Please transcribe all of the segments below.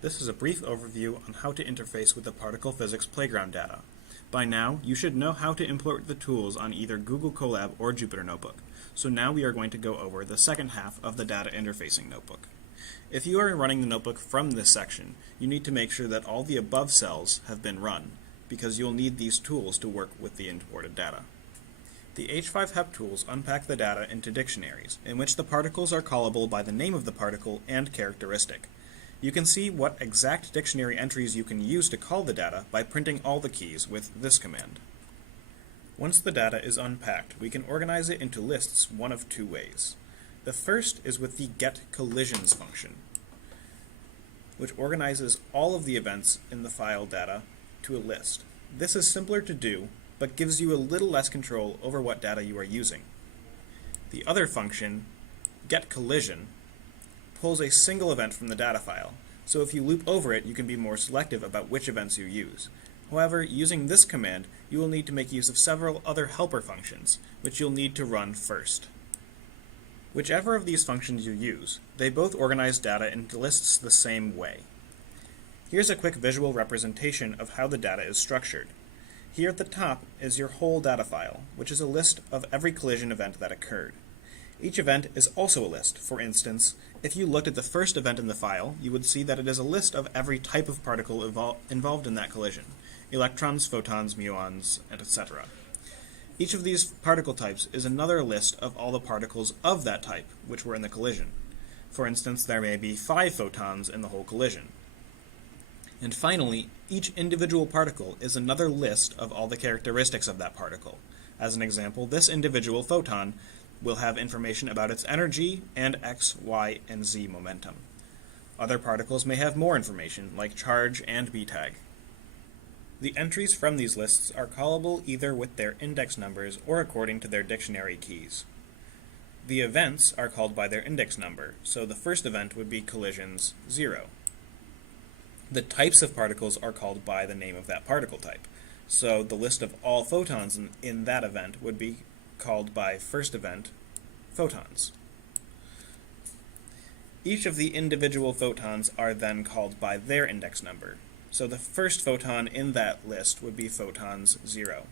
This is a brief overview on how to interface with the particle physics playground data. By now, you should know how to import the tools on either Google Colab or Jupyter Notebook. So now we are going to go over the second half of the data interfacing notebook. If you are running the notebook from this section, you need to make sure that all the above cells have been run, because you'll need these tools to work with the imported data. The H5 tools unpack the data into dictionaries, in which the particles are callable by the name of the particle and characteristic. You can see what exact dictionary entries you can use to call the data by printing all the keys with this command. Once the data is unpacked, we can organize it into lists one of two ways. The first is with the getCollisions function, which organizes all of the events in the file data to a list. This is simpler to do, but gives you a little less control over what data you are using. The other function, getCollision, pulls a single event from the data file, so if you loop over it, you can be more selective about which events you use. However, using this command, you will need to make use of several other helper functions, which you'll need to run first. Whichever of these functions you use, they both organize data into lists the same way. Here's a quick visual representation of how the data is structured. Here at the top is your whole data file, which is a list of every collision event that occurred. Each event is also a list. For instance, if you looked at the first event in the file, you would see that it is a list of every type of particle involved in that collision: electrons, photons, muons, etc. Each of these particle types is another list of all the particles of that type which were in the collision. For instance, there may be 5 photons in the whole collision. And finally, each individual particle is another list of all the characteristics of that particle. As an example, this individual photon will have information about its energy and x, y, and z momentum. Other particles may have more information, like charge and b-tag. The entries from these lists are callable either with their index numbers or according to their dictionary keys. The events are called by their index number, so the first event would be collisions 0. The types of particles are called by the name of that particle type, so the list of all photons in that event would be called by first event photons. Each of the individual photons are then called by their index number, so the first photon in that list would be photons 0.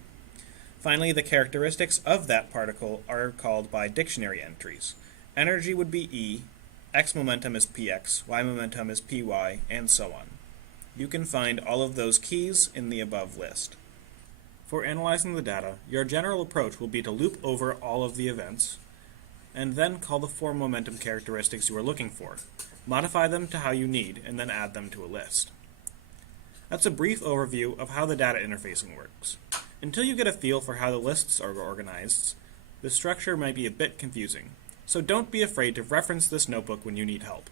Finally, the characteristics of that particle are called by dictionary entries. Energy would be E, x momentum is px, y momentum is py, and so on. You can find all of those keys in the above list. For analyzing the data, your general approach will be to loop over all of the events, and then call the 4 momentum characteristics you are looking for, modify them to how you need, and then add them to a list. That's a brief overview of how the data interfacing works. Until you get a feel for how the lists are organized, the structure might be a bit confusing, so don't be afraid to reference this notebook when you need help.